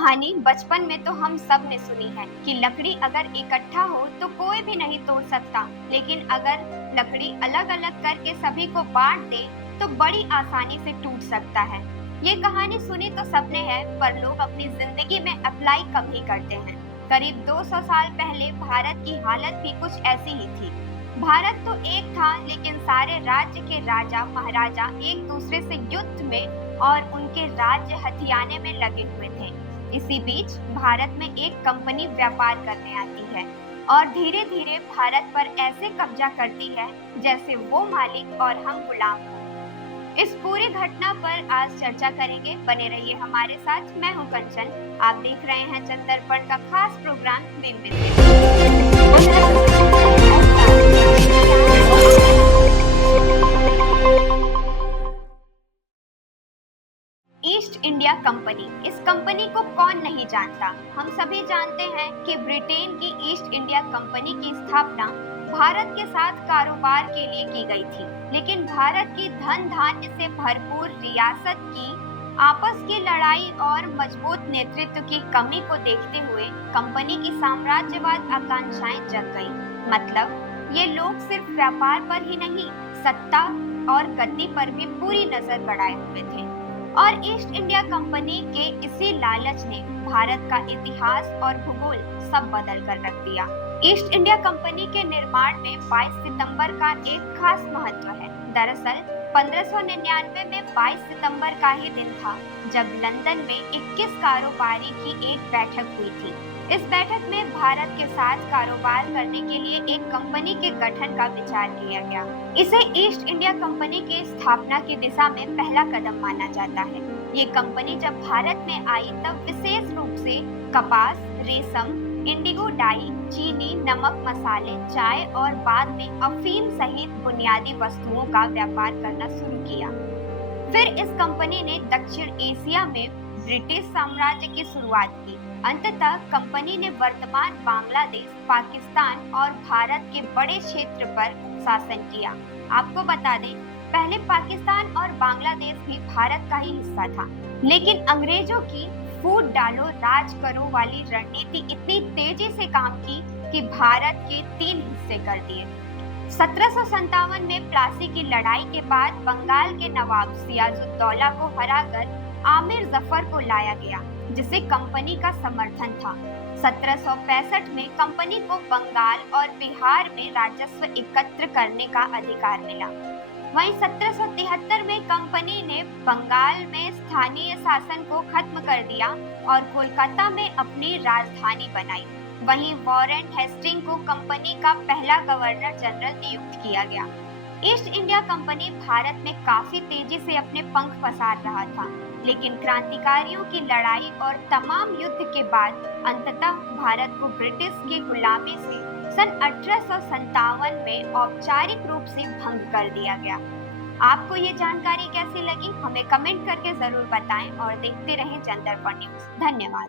कहानी बचपन में तो हम सब ने सुनी है कि लकड़ी अगर इकट्ठा हो तो कोई भी नहीं तोड़ सकता, लेकिन अगर लकड़ी अलग अलग करके सभी को बांट दे तो बड़ी आसानी से टूट सकता है। ये कहानी सुनी तो सबने है, पर लोग अपनी जिंदगी में अप्लाई कम ही करते हैं। करीब 200 साल पहले भारत की हालत भी कुछ ऐसी ही थी। भारत तो एक था, लेकिन सारे राज्य के राजा महाराजा एक दूसरे से युद्ध में और उनके राज्य हथियाने में लगे हुए थे। इसी बीच भारत में एक कंपनी व्यापार करने आती है और धीरे धीरे भारत पर ऐसे कब्जा करती है जैसे वो मालिक और हम गुलाम हों। इस पूरी घटना पर आज चर्चा करेंगे। बने रहिए हमारे साथ। मैं हूं कंचन, आप देख रहे हैं जनदर्पण का खास प्रोग्राम दिन में। ईस्ट इंडिया कंपनी, इस कंपनी को कौन नहीं जानता। हम सभी जानते हैं कि ब्रिटेन की ईस्ट इंडिया कंपनी की स्थापना भारत के साथ कारोबार के लिए की गई थी, लेकिन भारत की धन धान्य से भरपूर रियासत की आपस की लड़ाई और मजबूत नेतृत्व की कमी को देखते हुए कंपनी की साम्राज्यवाद आकांक्षाएं जग गई। मतलब ये लोग सिर्फ व्यापार पर ही नहीं, सत्ता और गद्दी पर भी पूरी नजर गड़ाए हुए थे। और ईस्ट इंडिया कंपनी के इसी लालच ने भारत का इतिहास और भूगोल सब बदल कर रख दिया। ईस्ट इंडिया कंपनी के निर्माण में 22 सितंबर का एक खास महत्व है। दरअसल 1599 में 22 सितंबर का ही दिन था जब लंदन में 21 कारोबारी की एक बैठक हुई थी। इस बैठक में भारत के साथ कारोबार करने के लिए एक कंपनी के गठन का विचार किया गया। इसे ईस्ट इंडिया कंपनी की स्थापना की दिशा में पहला कदम माना जाता है। ये कंपनी जब भारत में आई तब विशेष रूप से कपास, रेशम, इंडिगो डाई, चीनी, नमक, मसाले, चाय और बाद में अफीम सहित बुनियादी वस्तुओं का व्यापार करना शुरू किया। फिर इस कंपनी ने दक्षिण एशिया में ब्रिटिश साम्राज्य की शुरुआत की। अंततः कंपनी ने वर्तमान बांग्लादेश, पाकिस्तान और भारत के बड़े क्षेत्र पर शासन किया। आपको बता दें, पहले पाकिस्तान और बांग्लादेश भी भारत का ही हिस्सा था, लेकिन अंग्रेजों की फूट डालो राज करो वाली रणनीति इतनी तेजी से काम की कि भारत के 3 हिस्से कर दिए। 1757 में प्लासी की लड़ाई के बाद बंगाल के नवाब सिराजुद्दौला को हराकर आमिर जफर को लाया गया, जिसे कंपनी का समर्थन था। 1765 में कंपनी को बंगाल और बिहार में राजस्व एकत्र करने का अधिकार मिला। वहीं 1773 में कंपनी ने बंगाल में स्थानीय शासन को खत्म कर दिया और कोलकाता में अपनी राजधानी बनाई। वहीं वॉरेन हेस्टिंग को कंपनी का पहला गवर्नर जनरल नियुक्त किया गया। ईस्ट इंडिया कंपनी भारत में काफी तेजी से अपने पंख पसार रहा था, लेकिन क्रांतिकारियों की लड़ाई और तमाम युद्ध के बाद अंततः भारत को ब्रिटिश की गुलामी से सन 1857 में औपचारिक रूप से भंग कर दिया गया। आपको ये जानकारी कैसी लगी, हमें कमेंट करके जरूर बताएं और देखते रहें जनदर्पण न्यूज। धन्यवाद।